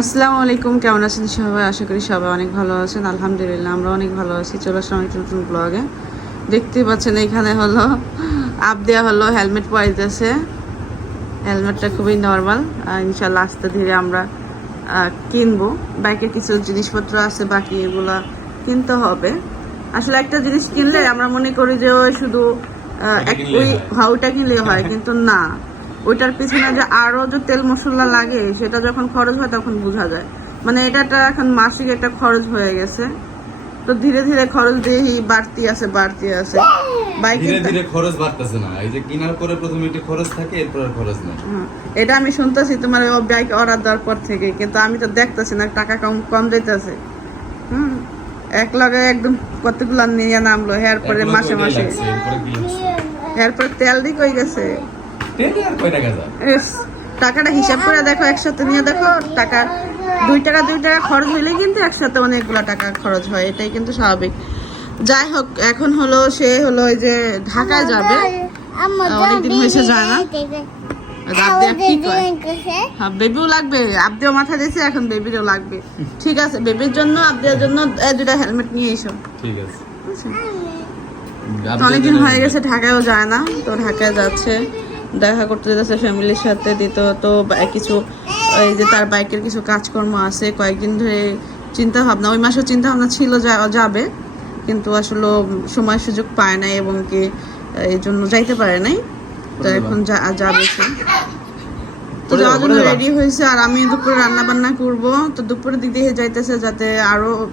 আসসালামু আলাইকুম কেমন আছেন সবাই? আশা করি সবাই অনেক ভালো আছেন। আলহামদুলিল্লাহ আমরা অনেক ভালো আছি। চলে আসলাম একটা নতুন ব্লগে দেখতে পাচ্ছেন এখানে হলো আপ দেওয়া হলো হেলমেট পাইতেছে হেলমেটটা খুবই নর্মাল ইনশাল্লাহ আস্তে ধীরে আমরা কিনবো। বাইকের কিছু জিনিসপত্র আছে বাকি এগুলা কিনতে হবে। আসলে একটা জিনিস কিনলে আমরা মনে করি যে ওই শুধু ওই ওইটা কিনলেই হয় কিন্তু না। ওইটার পিছনে যে আরও যে তেল মশলা লাগে সেটা যখন খরচ হয় তখন বোঝা যায়। মানে এটা একটা এখন মাসিক একটা খরচ হয়ে গেছে। তো ধীরে ধীরে খরচ দিয়েই বাড়তি আছে বাড়তি আছে। বাইকে ধীরে ধীরে খরচ বাড়তেছে না। এই যে কেনার পরে প্রথমে একটু খরচ থাকে এরপর আর খরচ নেই। হ্যাঁ, এটা আমি শুনতেছি তোমার বাইক অর্ডার দেওয়ার পর থেকে কিন্তু আমি তো দেখতেছি না টাকা কম কম যাইতেছে। হুম এক লগে একদম কতগুলো নিয়ে নামলো এরপরে এরপরে মাসে মাসে। এরপরে তেল দিয়ে কই গেছে? তেলে আর কয় টাকা যায়? টাকাটা হিসাব করে দেখো একসাথে নিয়ে দেখো টাকা দুই টাকা দুই টাকা খরচ হইলে কিন্তু একসাথে অনেকগুলো টাকা খরচ হয় এটাই কিন্তু স্বাভাবিক। যাই হোক এখন হলো সে হলো ওই যে ঢাকায় যাবে। অনেকদিন হয়েছে যায় না। হ্যাঁ বেবিও লাগবে আবদিও মাথা দিয়েছে এখন বেবিরও লাগবে। ঠিক আছে বেবির জন্য জন্য এই দুটা হেলমেট নিয়ে এসো। ঠিক আছে? আর অনেকদিন হয়ে গেছে ঢাকায়ও যায় না তো ঢাকায় যাচ্ছে। দেখা করতে যাচ্ছে ফ্যামিলির সাথে দ্বিতীয়ত কিছু এই যে তার বাইকের কিছু কাজকর্ম আছে কয়েকদিন ধরে চিন্তা ভাবনা ওই মাসেও চিন্তা ভাবনা ছিল যাবে কিন্তু আসলে সময় সুযোগ পায় নাই এবং কি এই জন্য যাইতে পারে নাই। তো এখন যা- যাবে সে। তো যাওয়ার জন্য রেডি হয়েছে আর আমি দুপুরে রান্না বান্না করব। তো দুপুরে দিদি যাইতেছে যাতে আরও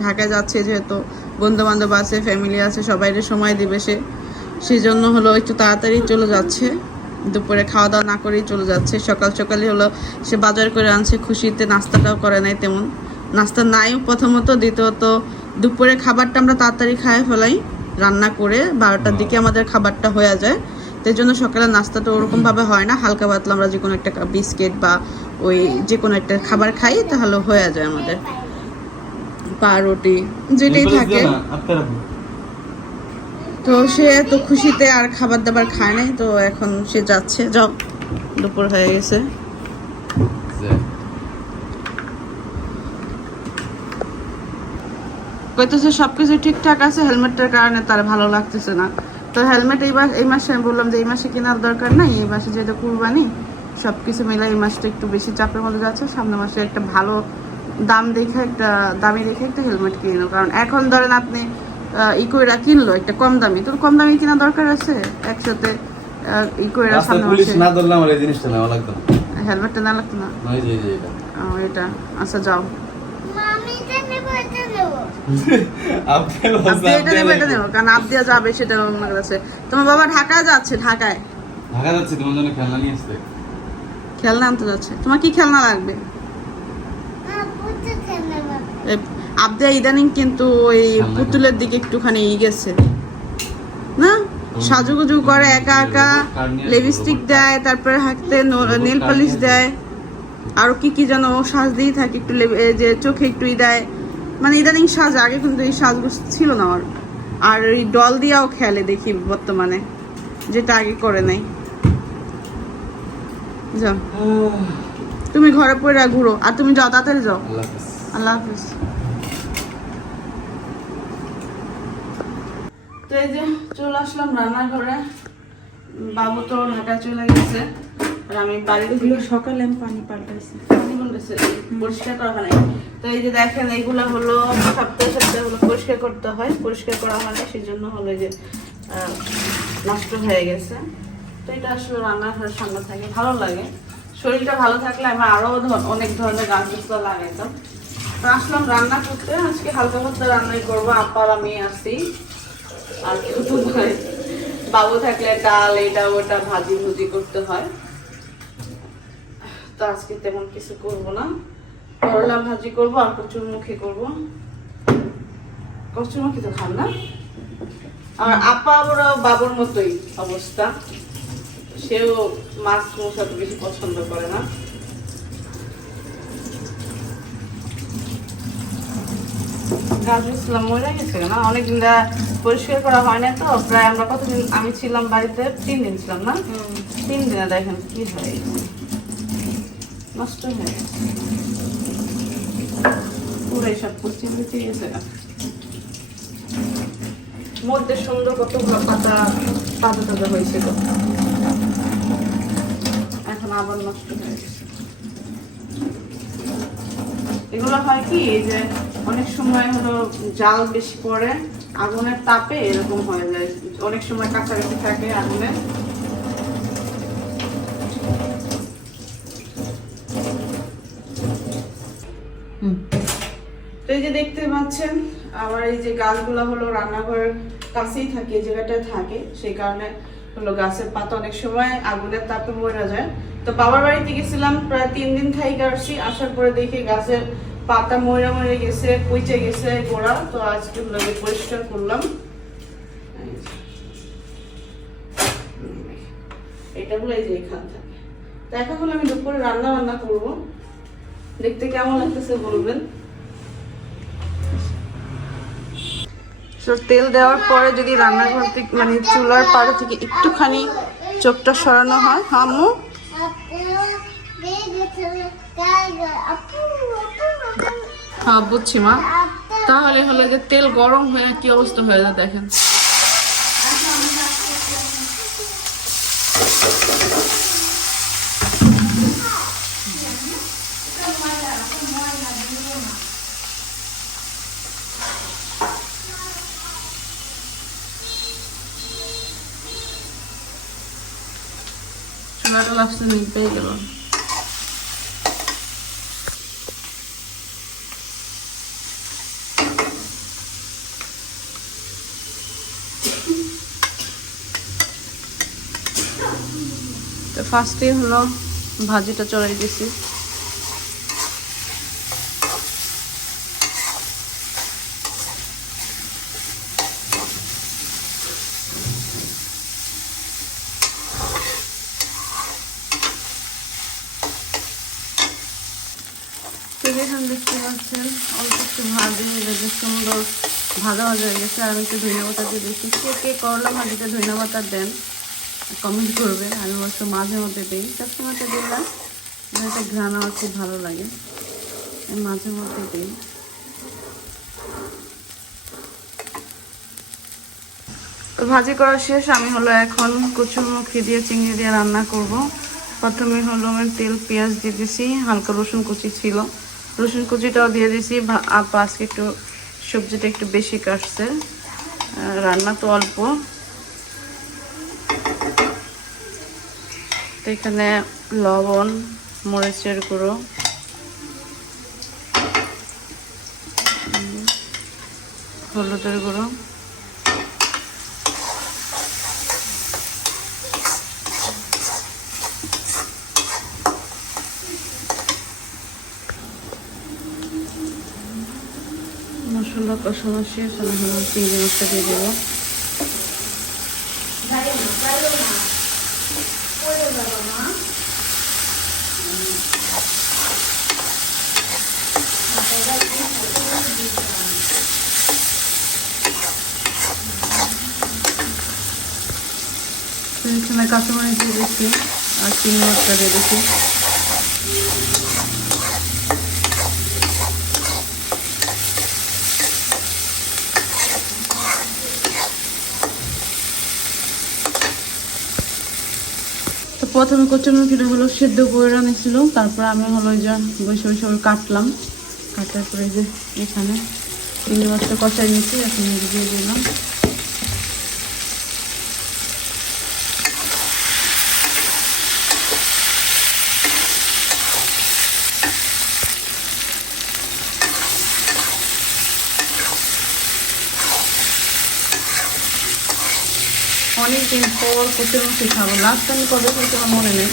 ঢাকায় যাচ্ছে যেহেতু বন্ধু বান্ধব আছে ফ্যামিলি আছে সবাই সময় দিবে সে। সেই জন্য হলো একটু তাড়াতাড়ি চলে যাচ্ছে। দুপুরে খাওয়া দাওয়া না করেই চলে যাচ্ছে। সকাল সকালই হলো সে বাজার করে আনছে খুশিতে নাস্তাটাও করে নাই তেমন। নাস্তা নাই প্রথমত। দ্বিতীয়ত দুপুরে খাবারটা আমরা তাড়াতাড়ি খায় ফেলাই রান্না করে বারোটার দিকে আমাদের খাবারটা হয়ে যায়। তাই জন্য সকালে নাস্তাটা ওরকম ভাবে হয় না। হালকা পাতলা আমরা যে কোনো একটা বিস্কিট বা ওই যে কোনো একটা খাবার খাই তাহলে হয়ে যায় আমাদের। পাউরুটি যেটাই থাকে। তো সে তো খুশিতে আর খাবার দাবার খায় নাই, তো এখন সে যাচ্ছে। যাও, দুপুর হয়ে গেছে। কইতেছে সবকিছু ঠিকঠাক আছে হেলমেটটার কারণে তার ভালো লাগতেছে না। তো হেলমেট এই মাস এই মাসে আমি বললাম যে এই মাসে কেনার দরকার নাই, এই মাসে যেহেতু কুরবানি সব কিছু মিলে এই মাসটা একটু বেশি চাপের মধ্যে যাচ্ছে। সামনের মাসে একটা ভালো দাম দেখে, একটা দামি দেখে একটা হেলমেট কিনে। কারণ এখন ধরেন আপনি ই কইরা কিনলো একটা কম দামি। তো কম দামি কেনা দরকার আছে? একসাথে ই কইরা সামনে পুলিশ না ধরলে আমার এই জিনিসটা নেওয়া লাগতো না। হেলমেটটা না লাগতো না? এই যে, যে এটা। ও, এটা। আচ্ছা যাও। আপনার আপনি অবস্থা, এটা নেবে এটা আপনার- কারণ আপ দিয়া যাবে সেটা অন্য কাছে তোমার বাবা ঢাকায় যাচ্ছে ঢাকায়? ঢাকা যাচ্ছি তোমার জন্য খেলনা নিয়ে আসতে খেলনা আনতে যাচ্ছে। তোমার কি খেলনা লাগবে এই আবদা ইদানিং কিন্তু ওই পুতুলের দিকে একটুখানি ই গেছে। না? সাজুগুজু করে একা একা লিপস্টিক দেয় তারপরে হাতে নেল পলিশ দেয়। আরও কি কি যেন সাজ দিয়েই থাকে একটু যে চোখে একটু ই দেয়। মানে ইদানিং সাজ আগে কিন্তু এই সাজগুজ ছিল না ওর। আর এই ডল দিয়াও খেলে দেখি বর্তমানে যেটা আগে করে নাই। যাও। তুমি ঘরে পড়ে ঘুরো আর তুমি যাও তাড়াতাড়ি যাও। আল্লাহ হাফেজ। আল্লাহ হাফিজ তো এই যে চলে আসলাম রান্নাঘরে। বাবু তো ঢাকায় চলে গেছে। আর আমি এগুলো সকালে আমি পানি পাল্টাইছি। পানি বলতেছে পরিষ্কার করা হয়। তো এই যে দেখেন এইগুলো হলো সপ্তাহে সপ্তাহে হলো পরিষ্কার করতে হয়। পরিষ্কার করা হয় না সেই জন্য হলো এই যে নষ্ট হয়ে গেছে। তো এটা আসলে রান্নাঘরের সামনে থাকে ভালো লাগে। শরীরটা ভালো থাকলে আমি আরও ধর- অনেক ধরনের গাছ গাছগুলো লাগাইতাম। তো আসলাম রান্না করতে। আজকে হালকা পাতলা রান্নাই করব। আপার আমি আসি আর কেউ তো বাবু থাকলে ডাল, এটা, ওটা ভাজি ভুজি করতে হয়। তো আজকে তেমন কিছু করব না। করলা ভাজি করব আর কচুরমুখী করব। কচুরমুখী তো খান না। আর আপা ওরা বাবুর মতোই অবস্থা। সেও মাছ মশা তো বেশি পছন্দ করে না। গাছ মরে গেছে না অনেকদিন পরিষ্কার করা হয় না তো প্রায় আমরা কতদিন আমি ছিলাম বাড়িতে তিন দিন ছিলাম না? তিন দিনে দেখেন কি হয়ে। নষ্ট হয়ে গেছে। পুরো সব পশ্চিম দিতে গেছে। মধ্যে সুন্দর কতগুলো পাতা পাতা তাজা হয়েছিল। এখন আবার নষ্ট হয়ে গেছে। এগুলো হয় কি এই যে অনেক সময় হলো জাল বেশি পড়ে, আগুনের তাপে এরকম হয়ে যায়। অনেক সময় কাছাকাছি থাকে আগুনে। এই যে দেখতে পাচ্ছেন আমার এই যে গাছগুলো হলো রান্নাঘরের কাছেই থাকে, এই জায়গাটায় থাকে। সেই কারণে হলো গাছের পাতা অনেক সময় আগুনের তাপে মরে যায়। তো বাবার বাড়িতে গেছিলাম, প্রায় তিন দিন থাইকে আসছি, আসার পরে দেখি গাছের পাতা মরে মরে গেছে পচে গেছে গোড়া, তো আজকে আমি পরিষ্কার করলাম। এই এটা হলো এই যে এখান থাকে। তো আমি দুপুরে রান্না বান্না করব। দেখতে কেমন লাগতেছে বলবেন? তো তেল দেওয়ার পরে যদি রান্নাঘর থেকে মানে চুলার পাড়ে থেকে একটুখানি চোখটা সরানো হয়, হামু। হ্যাঁ বুঝছি মা। তাহলে হলো যে তেল গরম হয়ে কি অবস্থা হয়ে যায় দেখেন। লাস্টে নিভেই গেল তো ফার্স্টে হলো ভাজিটা চড়াই দিছি। এখানে দেখতে পাচ্ছেন, অল্প একটু ভাজি হয়ে গেছে, সুন্দর ভাজা ভাজা হয়ে গেছে। আর একটু ধনিয়া পাতা দিয়ে দিচ্ছি। কে কে করলা ভাজিতে ধনিয়া পাতা দেন কমেন্ট করবেন। আমি অবশ্য মাঝে মধ্যে দিই। সবসময় তো দিলাম। একটা ঘ্রাণ আমার খুব ভালো লাগে। মাঝে মধ্যে দিই। তো ভাজি করা শেষ। আমি হলো এখন কচুরমুখী দিয়ে চিংড়ি দিয়ে রান্না করব। প্রথমে হলো আমি তেল, পেঁয়াজ দিয়ে দিছি। হালকা রসুন কুচি ছিল। রসুন কুচিটাও দিয়ে দিছি। আপা আজকে একটু সবজিটা একটু বেশি কাটছে। রান্না তো অল্প। এখানে লবণ, মরিচের গুঁড়ো। হলুদের গুঁড়ো। মশলা কষানো শেষ আমি হলো চিংড়ি মাছটা দিয়ে দেবো কাঁচামরিচ দিয়ে দিচ্ছি, আর চিংড়ি মাছটা দিয়ে দিচ্ছি। প্রথমে কচুরমুখিটা হলো সেদ্ধ করে রাখছিল তারপর আমি হলো যে বসে বসে ওই কাটলাম। কাটার পরে যে এখানে চিংড়ি মাছটা কষাই নিয়েছি, এখন দিয়ে দিলাম। অনেকদিন পর কচুরমুখি খাব। লাস্ট আমি কবে খেয়েছি আমার মনে নেই।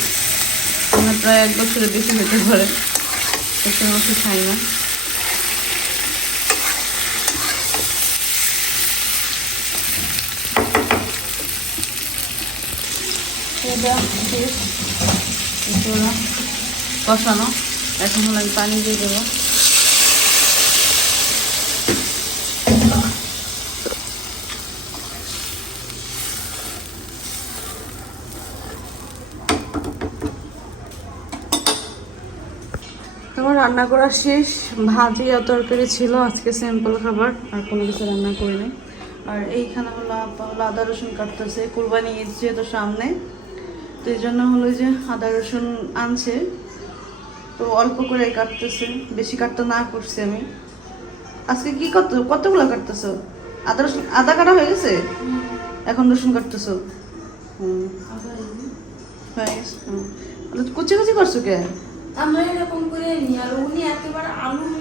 আমার প্রায় এক বছরের বেশি হতে পারে। কচুরমুখি খাই না। কষানো। এখন হলো আমি পানি দিয়ে দেবো তোমার রান্না করা শেষ। ভাজি আর তরকারি ছিল আজকে সিম্পল খাবার আর কোনো কিছু রান্না করি নাই। আর এইখানে হলো আপা হলো আদা রসুন কাটতেছে কুরবানি ঈদ যেহেতু সামনে তো এই জন্য হলো যে আদা রসুন আনছে। তো অল্প করে কাটতেছে বেশি কাটতে না করছি আমি। আজকে কি কত কতগুলো কাটতেছো? আদা রসুন আদা কাটা হয়ে গেছে? এখন রসুন কাটতেছো? হুম। হয়ে গেছে কুচি কুচি করছ কে? আমরা এরকম করে আর উনি একেবারে আলুর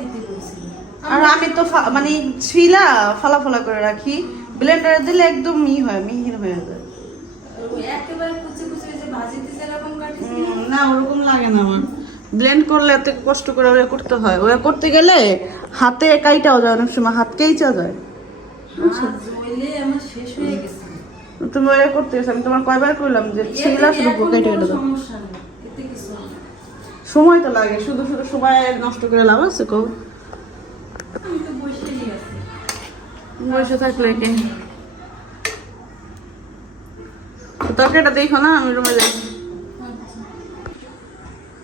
দিতে বলছিল আর আমি তো মানে ছিলা ফালা ফালা করে রাখি ব্লেন্ডারে দিলে একদম মি হয় মিহির হয়ে যায়। একেবারে কুচি কুচি যে ভাজিতে যেরকম কাটিস না ওরকম লাগে না আমার। ব্লেন্ড করলে এত কষ্ট করে ওরা করতে হয়। ওরা করতে গেলে হাতে কাইটাও যায় অনেক সময় হাত কেইচা যায়। তুমি ওরা করতে গেছো আমি তোমার কয়বার করলাম যে ছিলা শুধু কেটে কেটে দাও সমস্যা নেই এতে কিছু হবে না। সময় তো লাগে, শুধু শুধু সময় নষ্ট করে লাভ আছে কো? বসে থাকলে তরকারিটা দেখো না, আমি রুমে যাই।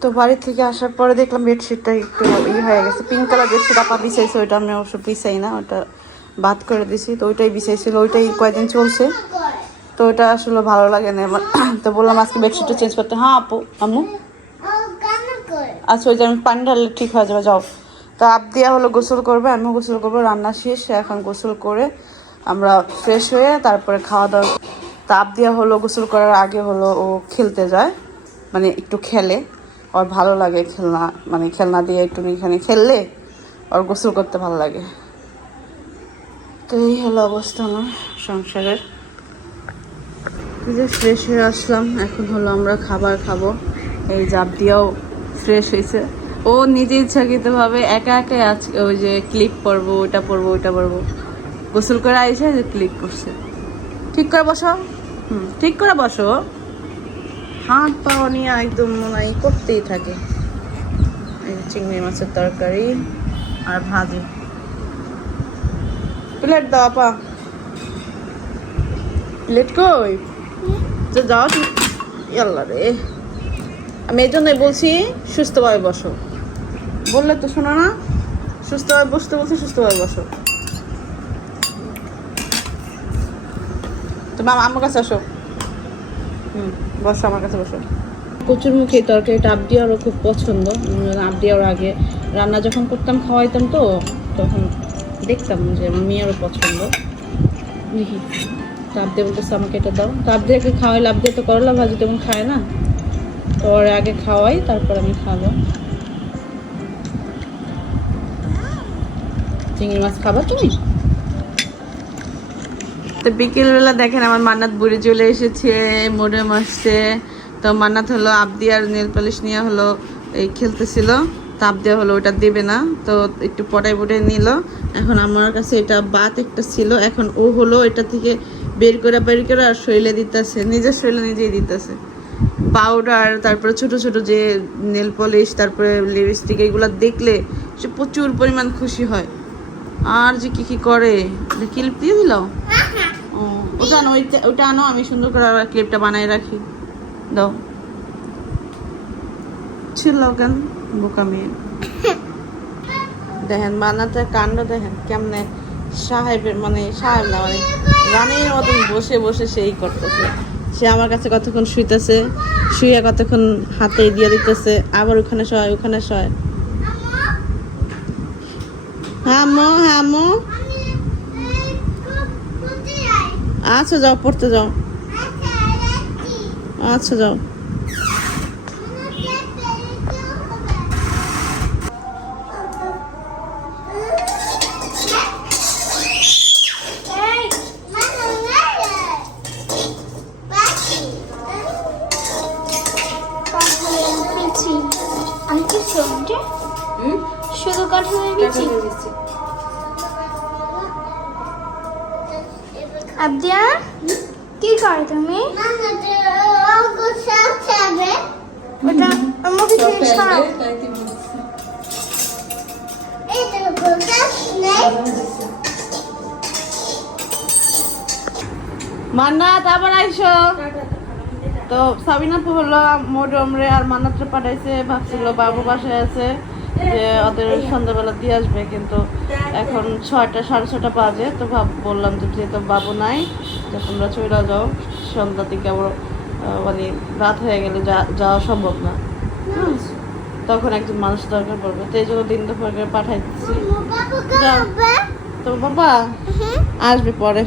তো বাড়ি থেকে আসার পরে দেখলাম বেডশিটটা একটু ই হয়ে গেছে পিঙ্ক কালার বেডশিট আপা বিছাইছে, ওইটা আমি অবশ্য বিছাই না, ওটা বাদ করে দিছি। তো ওইটাই বিছাইছিল, ওইটাই কয়েকদিন চলছে। তো ওটা আসলে ভালো লাগে না আমার তো বললাম আজকে বেডশিটটা চেঞ্জ করতে। হ্যাঁ আপু, আম্মু? আচ্ছা ওই যে আমি পানি ঢাললে ঠিক হয়ে যাবে, যাও। তো আপ দিয়া হলো গোসল করবে, আমিও গোসল করব, রান্না শেষ, এখন গোসল করে আমরা ফ্রেশ হয়ে তারপরে খাওয়া দাওয়া তো আপ দিয়া হলো গোসল করার আগে হলো ও খেলতে যায় মানে একটু খেলে। ওর ভালো লাগে খেলনা মানে খেলনা দিয়ে একটু এখানে খেললে ওর গোসল করতে ভালো লাগে। তো এই হলো অবস্থা আমার সংসারের। যে ফ্রেশ হয়ে আসলাম, এখন হলো আমরা খাবার খাব। এই জাপ দিয়েও ফ্রেশ হয়েছে। ও নিজে ইচ্ছাকৃতভাবে একা একা আজকে ওই যে ক্লিপ পরবো ওটা পরবো ওইটা পরবো গোসল করে আইসে যে ক্লিক করছে। ঠিক করে বসো। হুম ঠিক করে বসো। হাত পাও নিয়ে একদম মনে হয় করতেই থাকে। চিংড়ি মাছের তরকারি আর ভাজি। প্লেট দাও আপা। প্লেট কই? তো যাও ইয়াল্লা রে। আমি এই জন্যই বলছি, সুস্থভাবে বসো। বললে তো শোনো না, সুস্থভাবে বসতে বলছি, সুস্থভাবে বসো। তো মামা, আমার কাছে আসো। হুম, বসো, আমার কাছে বসো। কচুর মুখে তরকারিটা আবডিয়ারও খুব পছন্দ। আবডিয়ার আগে রান্না যখন করতাম, খাওয়াইতাম তো, তখন দেখতাম যে মেয়েরও পছন্দ। দেখি। তাপ দিয়ে বলতেছে, আমাকে এটা দাও। তাপ দিয়ে খাওয়াই লাভ দিয়ে তো করলা ভাজি তেমন খায় না। তো ওর আগে খাওয়াই, তারপর আমি খাব। চিংড়ি মাছ খাবা তুমি? তো বিকেলবেলা দেখেন আমার মান্নাত বুড়ি চলে এসেছে মোড়ে মাসছে তো মান্নাত হলো আবদি আর নেল পালিশ নিয়ে হলো, এই খেলতেছিল। তাপ দেওয়া হলো ওটা দেবে না, তো একটু পটাই পটাই নিল। এখন আমার কাছে এটা বাত একটা ছিল, এখন ও হলো এটা থেকে বের করে বের করে আর শরীরে দিতেছে, নিজের শরীরে নিজেই দিতেছে। পাউডার তারপরে ছোট ছোট যে নেল পলিশ তারপরে লিপস্টিক এগুলো দেখলে সে প্রচুর পরিমাণ খুশি হয়। আর যে কি কি করে? ক্লিপ দিয়ে দিল? ওটা আনো, ওইটা আনো, আমি সুন্দর করে আবার ক্লিপটা রাখি। দাও। ছিল কেন বোকা মেয়ে। দেখেন, বানাতে কাণ্ড দেখেন, কেমনে সাহেবের মানে সাহেব না মানে রানীর মতন বসে বসে সেই করতেছে। সে আমার কাছে কতক্ষণ শুইতেছে শুয়ে কতক্ষণ হাতে দিয়ে দিতেছে, আবার ওখানে শয় ওখানে শয়। হামো আম্মু আচ্ছা যাও, পড়তে যাও। আচ্ছা যাও। আমি কি শুধু কাঁঠালের বিচি আবদিয়া? কি করো তুমি? ওটা আমাকে মান্নাত আবার আইসো। তো সাবিনা হলো মোডম রে আর মানাত্রে পাঠাইছে ভাবছিল বাবু বাসায় আছে যে ওদের সন্ধ্যাবেলা দিয়ে আসবে কিন্তু এখন ছয়টা সাড়ে ছটা বাজে। তো ভাব বললাম যে যেহেতু বাবু নাই যে তোমরা চলে যাও সন্ধ্যা দিকে আবার মানে রাত হয়ে গেলে যাওয়া সম্ভব না। তখন একজন মানুষ দরকার পড়বে তো এই জন্য দিন দুপুর করে পাঠাই দিচ্ছি। তো বাবা আসবে পরে।